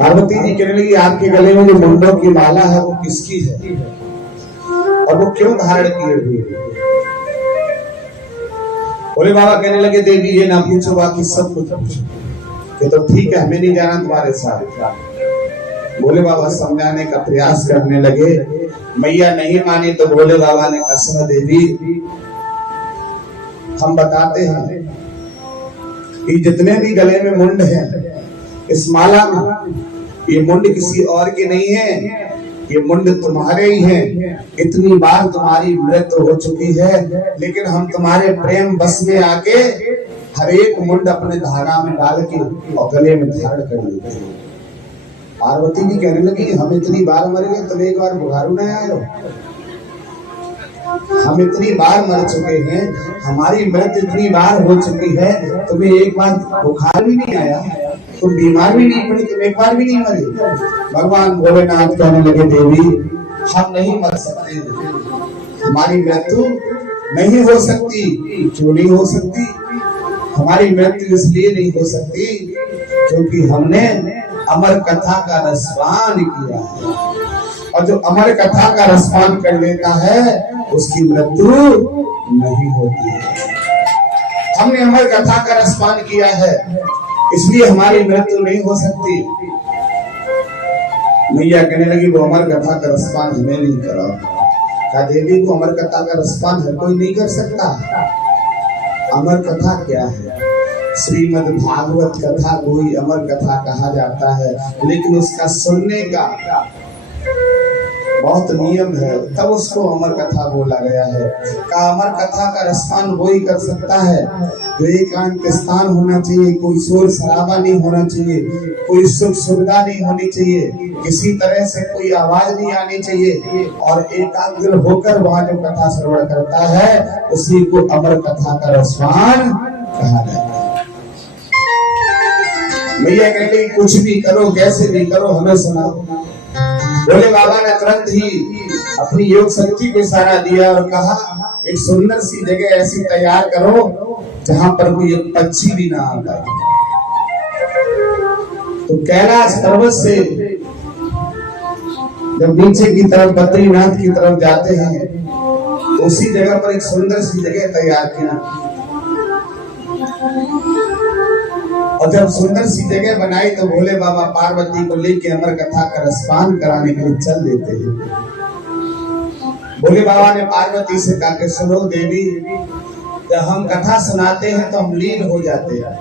पार्वती जी कहने लगी आपके गले में जो मुंडों की माला है वो किसकी है और वो क्यों धारण किए हुए? भोले बाबा कहने लगे देवी ये ना पूछो बाकी सब कुछ पूछो। ये तो ठीक है हमें नहीं जाना तुम्हारे साथ। भोले बाबा समझाने का प्रयास करने लगे। मैया नहीं मानी तो भोले बाबा ने कसम देवी हम बताते हैं कि जितने भी गले में मुंड है इस माला में, ये मुंड किसी और की नहीं है, ये मुंड तुम्हारे ही हैं। इतनी बार तुम्हारी मृत्यु हो चुकी है लेकिन हम तुम्हारे प्रेम बस में आके हर एक मुंड अपने धागा में डाल के और गले में धारण कर लेते हैं। पार्वती जी कहने लगी हम इतनी बार मर गए तुम एक बार बुखारू नहीं आए हो? हम इतनी बार मर चुके हैं, हमारी मृत्यु इतनी बार हो चुकी है, तुम्हें एक बार बुखार भी नहीं आया, तुम बीमार भी नहीं पड़ी, तुम एक बार भी नहीं मरे। भगवान भोलेनाथ कहने लगे देवी हम नहीं मर सकते, हमारी मृत्यु नहीं हो सकती। क्यों नहीं हो सकती? हमारी मृत्यु इसलिए नहीं हो सकती क्योंकि हमने अमर कथा का रसपान किया है, और जो अमर कथा का रसपान कर लेता है उसकी मृत्यु नहीं होती है। हमने अमर कथा का रसपान किया है इसलिए हमारी मृत्यु नहीं हो सकती। मैया कहने लगी वो अमर कथा का रसपान हमें नहीं करा। कहा देवी को अमर कथा का रसपान हर कोई नहीं कर सकता। अमर कथा क्या है? श्रीमद् भागवत कथा को ही अमर कथा कहा जाता है, लेकिन उसका सुनने का बहुत नियम है तब उसको अमर कथा बोला गया है। का अमर कथा का रसपान वो ही कर सकता है जो एकांत स्थान होना चाहिए, कोई शोर शराबा नहीं होना चाहिए, कोई सुख सुविधा नहीं होनी चाहिए, किसी तरह से कोई आवाज नहीं आनी चाहिए, और एकाग्र होकर वहाँ जो कथा श्रवण करता है उसी को अमर कथा का रसपान कहा जाता है। भैया कहते कुछ भी करो कैसे भी करो हमें सुनाओ। भोले बाबा ने तुरंत ही अपनी योग शक्ति को इशारा दिया और कहा एक सुंदर सी जगह ऐसी तैयार करो जहां पर कोई एक पक्षी भी ना आता। तो कैलाश पर्वत से जब नीचे की तरफ बद्रीनाथ की तरफ जाते हैं तो उसी जगह पर एक सुंदर सी जगह तैयार किया, और जब सुंदर सी जगह बनाई तो भोले बाबा पार्वती को लेके अमर कथा का रसपान कराने के लिए चल देते हैं। भोले बाबा ने पार्वती से कहा कि सुनो देवी जब हम कथा सुनाते हैं तो हम लीन हो जाते हैं,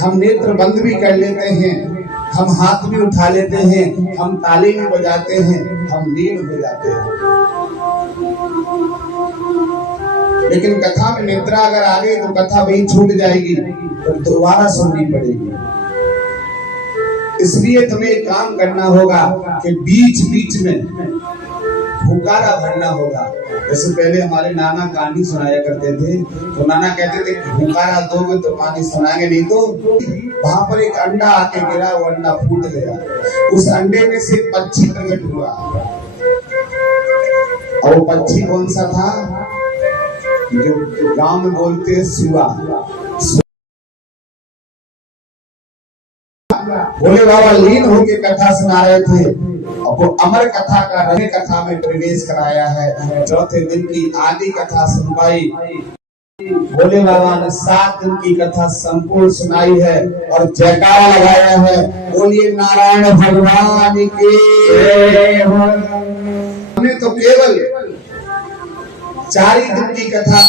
हम नेत्र बंद भी कर लेते हैं, हम हाथ भी उठा लेते हैं, हम ताली भी बजाते हैं, हम लीन हो जाते हैं। लेकिन कथा में निद्रा अगर आ गई तो कथा वही छूट जाएगी, तो दोबारा सुननी पड़ेगी। इसलिए तुम्हें एक काम करना होगा कि बीच बीच में हुंकारा भरना होगा। जैसे पहले हमारे नाना कहानी सुनाया करते थे तो नाना कहते थे कि हुंकारा दोगे तो कहानी सुनाएंगे, नहीं तो वहां पर एक अंडा आके गिरा, वो अंडा फूट गया, उस अंडे में से पक्षी प्रकट हुआ, और वो पक्षी कौन सा था? जो गांव में बोलते हैं सुआ। भोले बाबा लीन होके कथा सुना रहे थे और वो अमर कथा का रहे कथा में प्रवेश कराया है। चौथे दिन की आदि कथा सुनवाई भोले बाबा ने 7 दिन की कथा संपूर्ण सुनाई है और जयकारा लगाया है, बोलिए नारायण भगवान की। हमने तो केवल 4 ही दिन की कथा,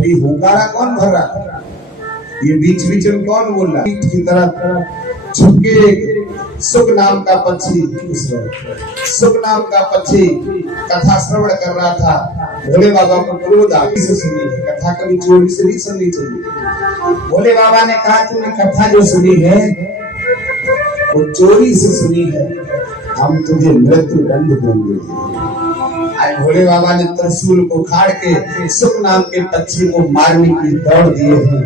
ये हुंकारा कौन भर रहा था? ये बीच बीच में कौन बोल रहा? की तरफ छुपके सुख नाम का पक्षी, सुख नाम का पक्षी कथा श्रवण कर रहा था। भोले बाबा को क्रोध आ गया, सुनी कथा कभी चोरी से नहीं सुननी चाहिए। भोले बाबा ने कहा तूने कथा जो सुनी है वो चोरी से सुनी है, हम तुझे मृत्यु दंड देंगे। आज भोले बाबा ने त्रिशूल को खाड़ के सुख नाम के पक्षी को मारने की दौड़ दिए हैं।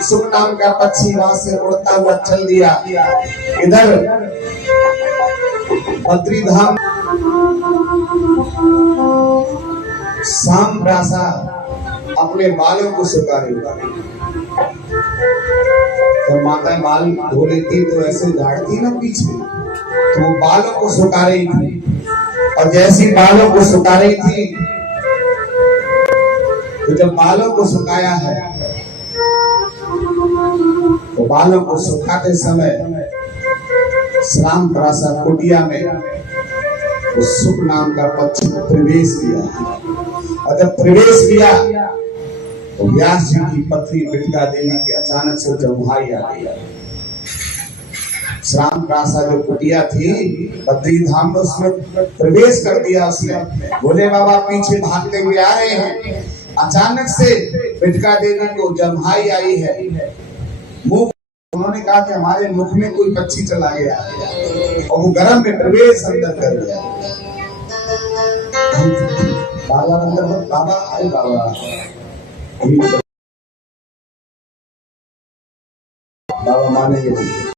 सुख नाम का पक्षी वहां से उड़ता हुआ चल दिया। इधर बद्रीधाम शाम प्रासा अपने बालों को सुखा रही, तो माताएं बाल धो लेती तो ऐसे झाड़ती ना पीछे, तो वो बालों को सुखा रही थी, और जैसी बालों को सुखा रही थी, तो जब बालों को सुखाया है, तो बालों को सुखाते समय श्राम प्रासाद कुटिया में तो सुख नाम का पक्षी प्रवेश किया, और जब प्रवेश किया तो व्यास जी की पत्नी बिटिका देवी की अचानक से जमुहाई आ गई। श्राम प्रासाद जो कुटिया थी बद्री धाम में, उसमें प्रवेश कर दिया उसने। भोले बाबा पीछे भागते हुए आ रहे हैं, अचानक से बिटिका देवी को जमुहाई आई है। मुंह उन्होंने कहा कि हमारे मुख में कोई पक्षी चला गया, और वो गर्भ में प्रवेश अंदर कर गया। बाबा अंदर, बाबा आए, बाबा मानेंगे नहीं।